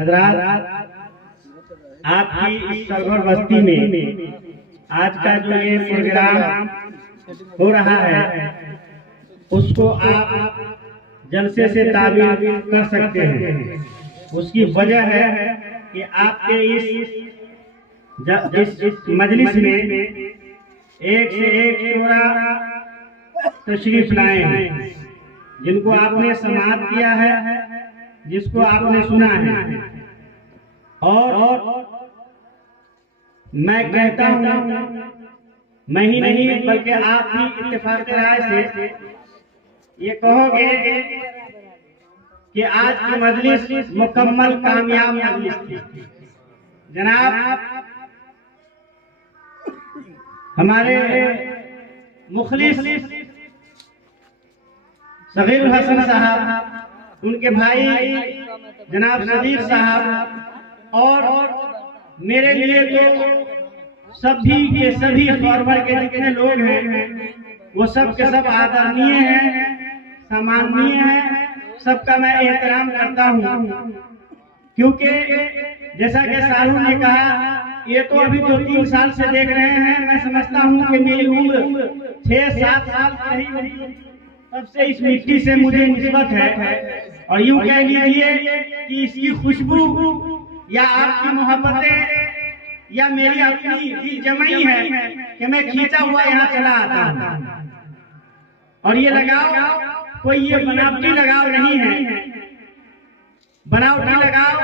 حضرات، آپ کی اس سرور بستی میں آج کا جو یہ پروگرام ہو رہا ہے اس کو آپ جلسے سے تعبیر کر سکتے ہیں۔ اس کی وجہ ہے کہ آپ کے اس مجلس میں ایک سے ایک شعراء تشریف لائے ہیں، جن کو آپ نے سماعت کیا ہے، جس کو آپ نے سنا ہے، اور میں کہتا ہوں، میں ہی نہیں بلکہ آپ بھی اتفاق رائے سے یہ کہو گے کہ آج کی مجلس مکمل کامیاب مجلس تھی۔ جناب ہمارے مخلص صغیر الحسن صاحب، ان کے بھائی جناب صدیق صاحب، اور میرے لیے تو سبھی کے سبھی فارورڈ کے جتنے لوگ ہیں وہ سب کے سب آدرنیہ ہیں، سمانیہ ہیں، سب کا میں احترام کرتا ہوں، کیونکہ جیسا کہ سالوں نے کہا، یہ تو ابھی 2-3 سال سے دیکھ رہے ہیں، میں سمجھتا ہوں کہ میری عمر 6-7 سال رہی ہوگی، تب سے اس مٹی سے مجھے نسبت ہے، اور یوں کہہ لیجیے کہ اس کی خوشبو یا آپ کی محبتیں یا میری اپنی دل جمعی ہے کہ میں کھینچا ہوا یہاں چلا آتا ہوں، اور یہ لگاؤ کوئی یہ بناوٹی لگاؤ نہیں ہے۔ بناوٹی لگاؤ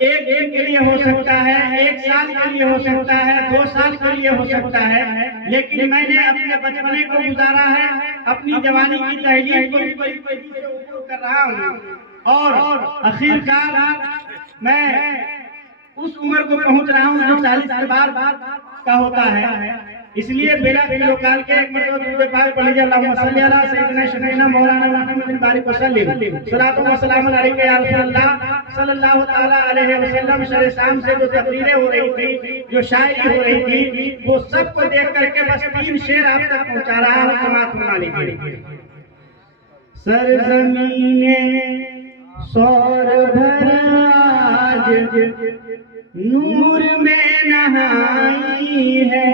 ایک دن کے لیے ہو سکتا ہے، 1 سال کے لیے ہو سکتا ہے، 2 سال کے لیے ہو سکتا ہے، لیکن میں نے اپنے بچپنے کو گزارا ہے، اپنی جوانی کی تحلیل کو بھی بڑی تیزی سے عبور کر رہا ہوں، اور آخرکار میں اس عمر کو پہنچ رہا ہوں جو 40 سال بعد کا ہوتا ہے۔ اس لیے بلا دلو کال کے ایک مرتبہ درود پاک پڑھ لیجیے، اللہم صلی علی سیدنا شفیعنا مولانا محمد بن بارک وسلم، صلاۃ و سلام علیک یا رسول اللہ صلی اللہ تعالی علیہ وسلم۔ شرح شام سے جو تقریریں ہو رہی تھی، جو شاعری ہو رہی تھی، وہ سب کو دیکھ کر کے بس 3 شعر آپ تک پہنچا رہا ہوں، سماعت فرما لیجیے۔ سرزمین سور بھر آج نور میں نہائی ہے،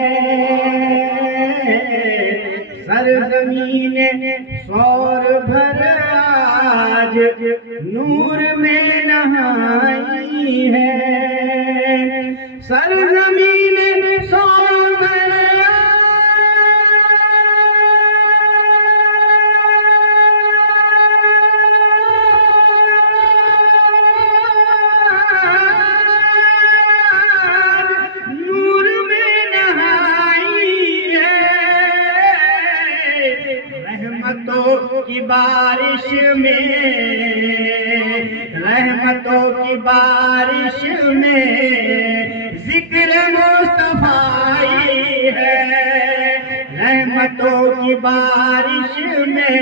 سرزمین سور بھر آج نور میں نہائی ہے، سرزمین سور بھر کی بارش میں، رحمتوں کی بارش میں ذکر مصطفیٰ ہے، رحمتوں کی بارش میں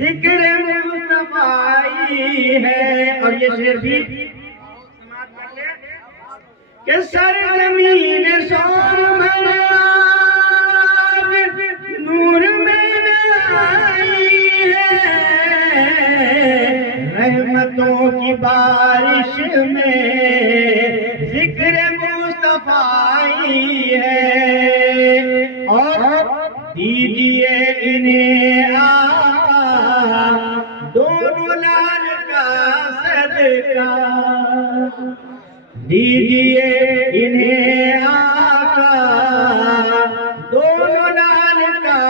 ذکر مصطفیٰ ہے۔ اور یہ شعر بھی سماعت کر لیں کہ سرزمین سور بھر آج نور میں رحمتوں کی بارش میں ذکر مصطفیٰ ہے، اور دیجیے انہیں آقا دونوں لال کا صدقہ، دیجیے انہیں آقا دونوں لال کا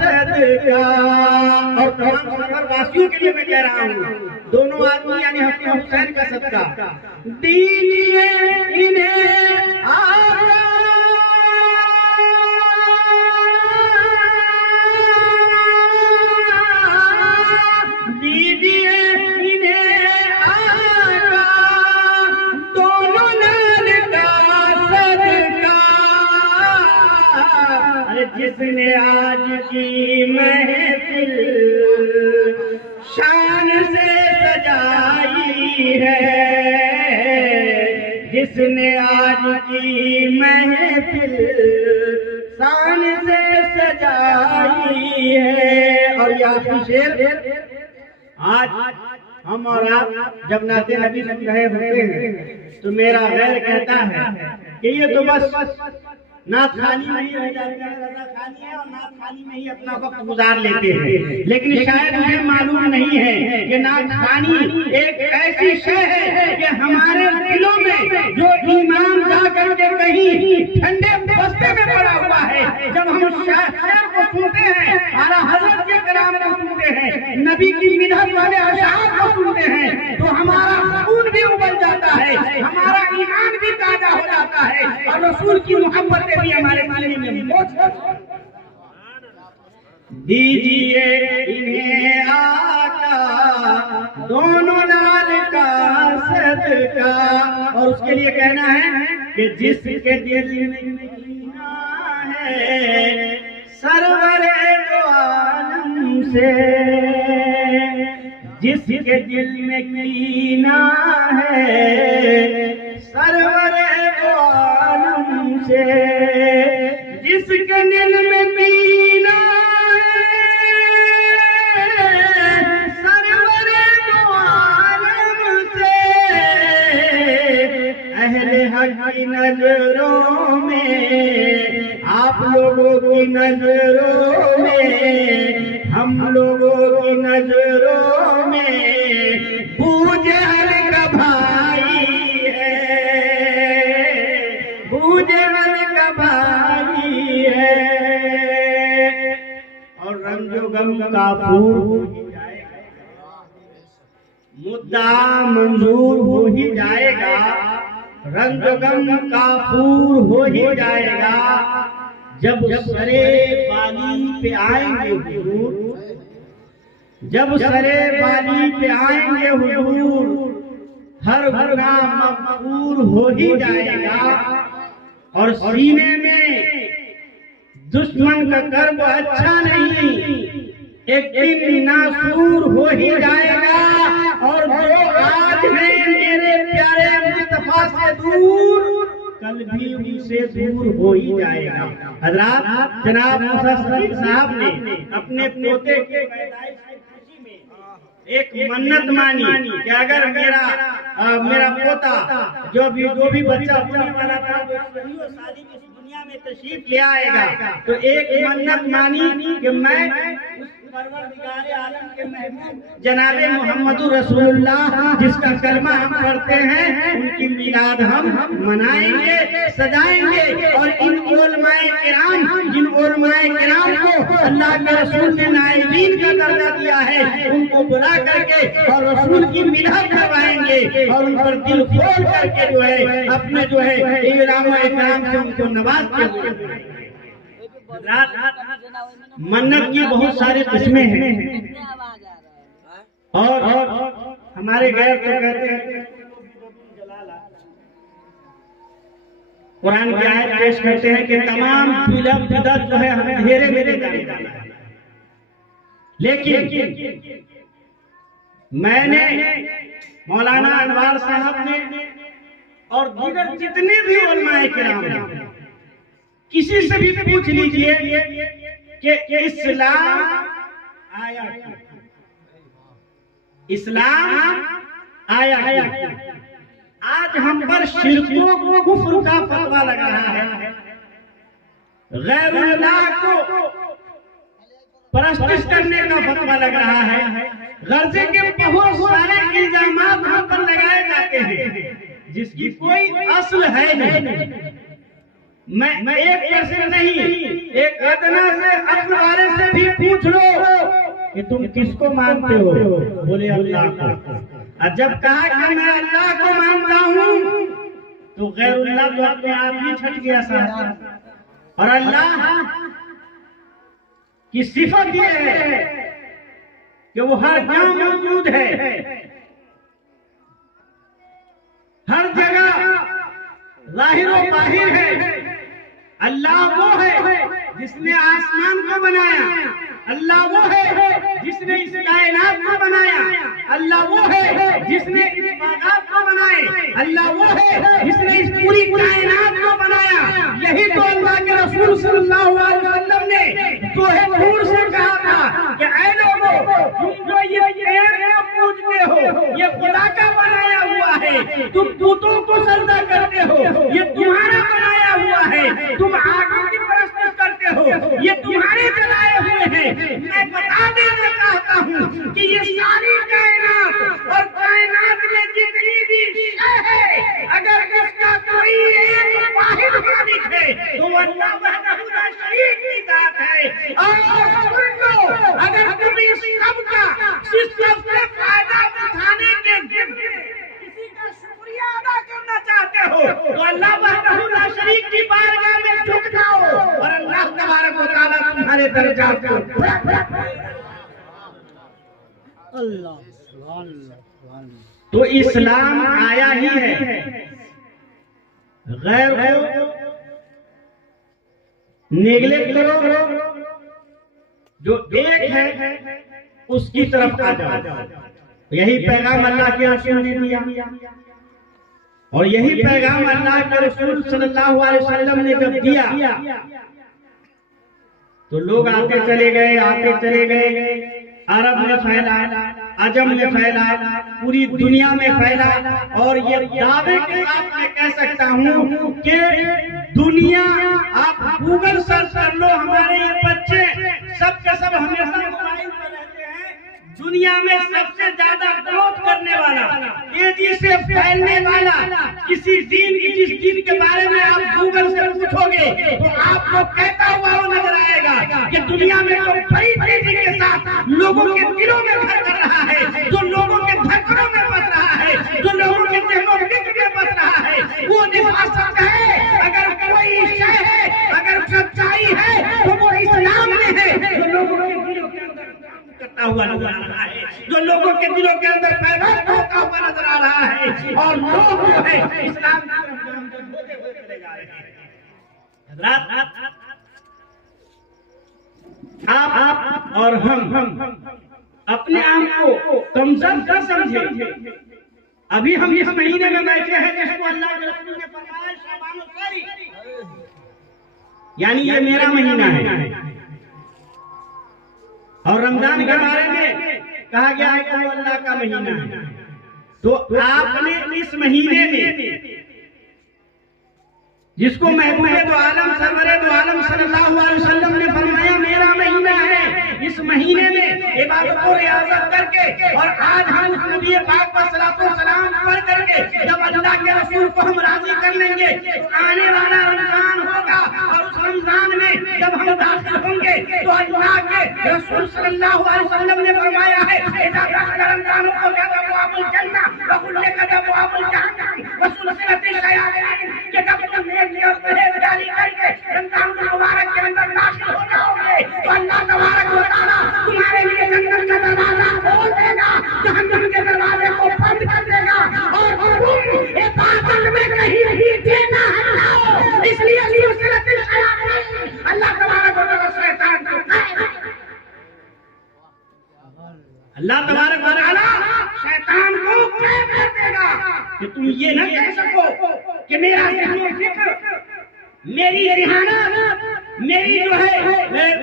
صدقہ۔ اور تمام سفر واسیوں کے لیے میں کہہ رہا ہوں، دونوں آدمی یعنی حسن حسین کا صدقہ، دیجیے انہیں آقا جس نے آج کی محفل شان سے سجائی ہے، جس نے آج کی محفل شان سے سجائی ہے۔ اور یہ آخری شعر، آج ہم اور آپ جب نعت نبی سن رہے ہوتے ہیں تو میرا غیر کہتا ہے کہ یہ تو بس نعت خوانی میں ہی رہ جاتے ہیں، رضا خوانی ہے اور نعت خوانی میں ہی اپنا وقت گزار لیتے ہیں، لیکن شاید مجھے معلوم نہیں ہے کہ نعت خوانی ایک ایسی شے ہے کہ ہمارے دلوں میں جو ایمان جا کر کے کہیں ٹھنڈے بستے میں پڑا ہوا ہے، جب ہم شاعر کو سنتے ہیں، اعلیٰ حضرت کے کلام کو سنتے ہیں، نبی کی مدحت والے اشعار کو سنتے ہیں تو ہمارا خون بھی ابل جاتا ہے، ہمارا ایمان بھی تازہ ہو جاتا ہے اور رسول کی محبت بھی ہمارے سینے میں موجود ہے۔ دیجئے انہیں آقا دونوں لال کا صدقہ، اور اس کے لیے کہنا ہے کہ جس کے دل میں کینہ ہے سرور دو عالم سے، جس کے دل میں کینہ ہے سرور دو عالم سے، جس کے دل میں کینہ ہے سرور دو عالم سے، اہل حق کی نظروں میں، آپ لوگوں کی نظروں میں، ہم لوگوں کی نظروں میں ابو جہل کا بھائی ہے، ابو جہل کا بھائی ہے، اور رنج و غم کافور ہو ہی جائے گا، مدعا منظور ہو ہی جائے گا، رنج و غم کافور ہو ہی جائے گا، جب سرے بالی پہ آئیں گے حضور، جب سرے بالی پہ آئیں گے حضور، ہر گناہ مغفور ہو ہی جائے گا، اور سینے میں دشمن کا کرب اچھا نہیں ایک دن ناسور ہو ہی جائے گا، اور جو آج ہے میرے پیارے مصطفیٰ سے دور کل بھی ان سے دور ہو ہی جائے گا۔ حضرات جناب موسیٰ صدیق صاحب نے اپنے پوتے کے پیدائش کی خوشی میں ایک منت مانی کہ اگر میرا پوتا جو بھی بچہ ہونے والا تھا وہ صحیح و سالم اس دنیا میں تشریف لے آئے گا تو ایک منت مانی کہ میں پروردگار عالم کے محبوب جناب محمد رسول اللہ جس کا کلمہ ہم پڑھتے ہیں ان کی میلاد ہم منائیں گے، سجائیں گے، اور ان علماء کرام جن علماء کرام کو اللہ کے رسول نے نائبین کا درجہ دیا ہے ان کو بلا کر کے اور رسول کی میلاد کروائیں گے اور ان پر دل کھول کر کے جو ہے اپنے جو ہے علماء کرام سے ان کو نوازتے ہوئے۔ منت کی بہت ساری قسمیں ہیں اور ہمارے غیر تو کہتے ہیں قرآن کی آیت پیش کرتے ہیں کہ تمام بدعت جو ہے ہمیں اندھیرے میں لے جانا ہے، لیکن میں نے مولانا انوار صاحب نے اور دیگر جتنے بھی علماء کرام ہیں کسی سے بھی پوچھ لیجئے کہ اسلام آیا کیا، اسلام آیا کیا۔ آج ہم پر شرک و کفر کا فتویٰ لگا رہا ہے، غیر اللہ کو پرستش کرنے کا فتویٰ لگ رہا ہے، غرضے کے بہت سارے الزامات ہم پر لگائے جاتے ہیں جس کی کوئی اصل ہے نہیں۔ میں ایک پرسن نہیں، ایک ادنا سے عقل والے سے بھی پوچھ لو کہ تم کس کو مانتے ہو، بولے اللہ کو۔ اور جب کہا کہ میں اللہ کو مانتا ہوں تو غیر اللہ تو اپنے آپ ہی چھٹ گیا ساتھ، اور اللہ کی صفت یہ ہے کہ وہ ہر جگہ موجود ہے، ہر جگہ ظاہر و باہر ہے۔ اللہ وہ ہے جس نے آسمان کو بنایا، اللہ وہ ہے جس نے اس کائنات کو بنایا، اللہ وہ ہے جس نے اس باغات کو بنائے، اللہ وہ ہے جس نے اس پوری کائنات کو بنایا۔ یہی تو اللہ کے رسول صلی اللہ علیہ وسلم نے دوحے طور سے کہا تھا کہ اے لوگوں تم جو یہ پیڑ کو پوجتے ہو یہ خدا کا بنایا ہوا ہے، تم بتوں کو سجدہ کرتے ہو، یہ تمہارا بنایا ہوا ہے، تم آگوں کی پرستش کرتے ہو، یہ تمہارے بنائے ہوئے ہیں۔ میں بتا دینا چاہتا ہوں کہ یہ ساری کائنات اور کائنات میں جتنی بھی شے ہے، اگر اس کا کوئی ایک واحد مالک ہے تو وہ اللہ وحدہ لا شریک کی ذات ہے۔ اور سن لو، اگر تم اس سب کا سب سے فائدہ اٹھانے کے کسی کا شکریہ ادا کرنا چاہتے ہو تو اللہ وحدہ لا شریک کی بارگاہ میں جھک جاؤ اور اللہ تبارک و تعالیٰ تمہارے درجات کو تو اسلام آیا ہی ہے غیر کو نیگلیکٹ کرو، جو ایک ہے اس کی طرف آ جاؤ۔ یہی پیغام اللہ کے رسول نے دیا، اور یہی پیغام اللہ کے رسول صلی اللہ علیہ وسلم نے جب دیا تو لوگ آتے چلے گئے، عرب میں پھیلا، عجم میں پھیلا، پوری دنیا میں پھیلا، اور یہ دعوے کے ساتھ میں کہہ سکتا ہوں کہ دنیا، آپ گوگل سرچ کر لو، ہمارے یہ بچے سب کے سب ہمیشہ موبائل پر رہتے ہیں، دنیا میں سب سے زیادہ گروتھ کرنے والا، تیزی سے پھیلنے والا کسی دین کی، جس دین کے بارے میں آپ گوگل سے پوچھو گے تو آپ کو کہتا ہوا وہ نظر آئے گا کہ دنیا میں جو بڑی تیزی کے ساتھ لوگوں کے دلوں میں گھر کر رہا ہے، جو لوگوں کے دھڑکنوں میں بس رہا ہے، جو لوگوں کے ذہن و فکر میں بس رہا ہے، وہ نفاست ہے۔ اگر کوئی شے ہے، اگر سچائی ہے تو وہ اسلام میں ہے، جو لوگوں کے دلوں کے اندر کرتا ہوا نظر آ رہا ہے، جو لوگوں کے دلوں کے اندر پیغام ہوتا ہوا نظر آ رہا ہے، اور لوگ جو ہے اسلام کی طرف گامزن ہوتے ہوئے چلے جا رہے ہیں۔ حضرات، آپ اور ہم اپنے آپ کو کمزور نہ سمجھیں۔ ابھی ہم اس مہینے میں بیٹھے ہیں جس کو اللہ کے رسول نے فرمایا شعبان الخیر، یعنی یہ میرا مہینہ ہے، اور رمضان کے بارے میں کہا گیا ہے کہ وہ اللہ کا مہینہ ہے۔ تو آپ نے اس مہینے میں جس کو محبوب دو عالم سرور دو عالم صلی اللہ علیہ وسلم نے فرمایا میرا مہینہ ہے، اس مہینے میں عبادت و ریاضت کر کے، اور آج ہم اس نبی پاک پر صلاۃ و سلام پڑھ کر کے جب اللہ کے رسول کو ہم راضی کر لیں گے تو آنے والا رمضان ہوگا، اور اس رمضان میں جب ہم داخل ہوں گے تو اللہ کے رسول صلی اللہ علیہ وسلم نے فرمایا ہے اذا دخل رمضان ففتحت ابواب الجنہ وغلقت ابواب جہنم وسلسلت الشیاطین، کہ جب تم نیکی اور پرہیزگاری کر کے رمضان المبارک کے اندر داخل ہو جاؤ گے تو اللہ تبارک و تعالیٰ تمہارے لیے جنت کا دروازہ کھول دے گا، جہنم کے دروازے کو بند کر دے گا، اور تم عبادت میں کہیں بھی دینا ہے نہ، اس لیے سلسلت الشیاطین اللہ تبارک و تعالیٰ شیطان کو اللہ تبارک و تعالیٰ شیطان کو کہہ دے گا کہ تم یہ نہ کہہ سکو کہ میرا ذہن و فکر، میری ذہانت، میری جو ہے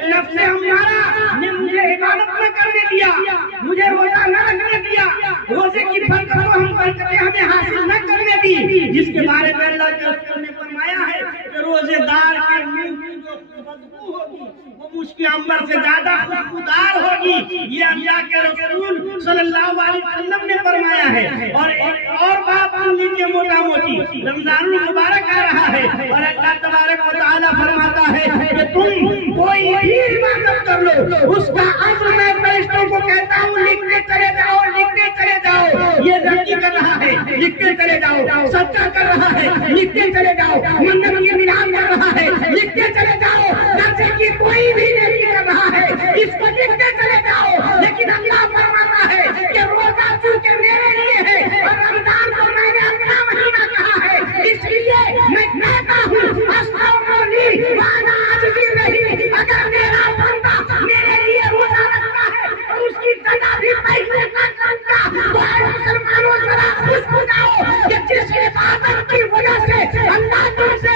نفس ہمارا نے مجھے عبادت نہ کرنے دیا، مجھے روزہ نہ رکھنے دیا، روزے کی برکت کو ہم برکتیں ہمیں حاصل نہ کرنے دی، جس کے بارے میں اللہ کے رسول نے فرمایا ہے کہ روزے دار کے منہ کی جو بدبو ہوگی وہ اس کے عنبر سے زیادہ خوشبودار ہوگی، یہ اللہ کے رسول صلی اللہ علیہ وسلم نے فرمایا ہے۔ اور بات سن لیجیے موٹا موٹی، رمضان المبارک آ رہا ہے اور اللہ تبارک و تعالیٰ فرماتا ہے کہ تم کوئی بھی عبادت کر لو، اس کا اجر میں فرشتوں کو کہتا ہوں لکھتے چلے جاؤ، لکھتے چلے جاؤ، یہ نیکی کر رہا ہے لکھتے چلے جاؤ، صدقہ کر رہا ہے لکھتے چلے جاؤ، منت کی میراث کر رہا ہے لکھتے چلے جاؤ، جیسے کہ کوئی بھی نیکی کر رہا ہے اس کو لکھتے چلے جاؤ۔ لیکن اللہ فرماتا ہے کہ روزہ چونکہ میرے لیے ہے اور رمضان کو میں نے اپنا مہینہ کہا ہے، اس لیے میں کہتا ہوں استغفرنی وانا عاجز نہیں، اگر میرا بندہ میرے لیے روزہ رکھتا ہے تو اس کی سزا بھی پہلے نہ کرتا، تو اے مسلمانوں ذرا خوش ہو جاؤ کہ جس عبادت کی وجہ سے اللہ تم سے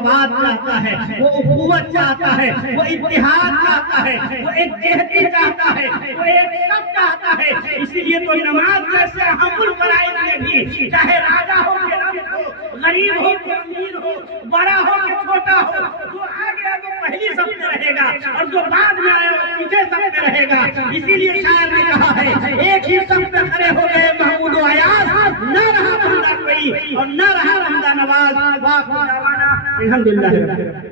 مساوات چاہتا ہے، وہ اخوت چاہتا ہے، وہ اتحاد چاہتا ہے، وہ ایک جہتی چاہتا ہے، وہ ایک سب چاہتا ہے۔ اسی لیے تو نماز جیسے اہم الفرائض میں بھی چاہے راجا ہو کہ رب ہو، غریب ہو کہ امیر ہو، بڑا ہو کہ چھوٹا ہو، جو آگے آئے وہ پہلی صف میں رہے گا اور جو بعد میں آئے وہ پیچھے صف میں رہے گا۔ اسی لیے شاعر نے کہا ہے ایک ہی صف میں کھڑے ہو گئے محمود و ایاز، نہ رہا بندہ کوئی اور نہ رہا بندہ نواز۔ الحمدللہ۔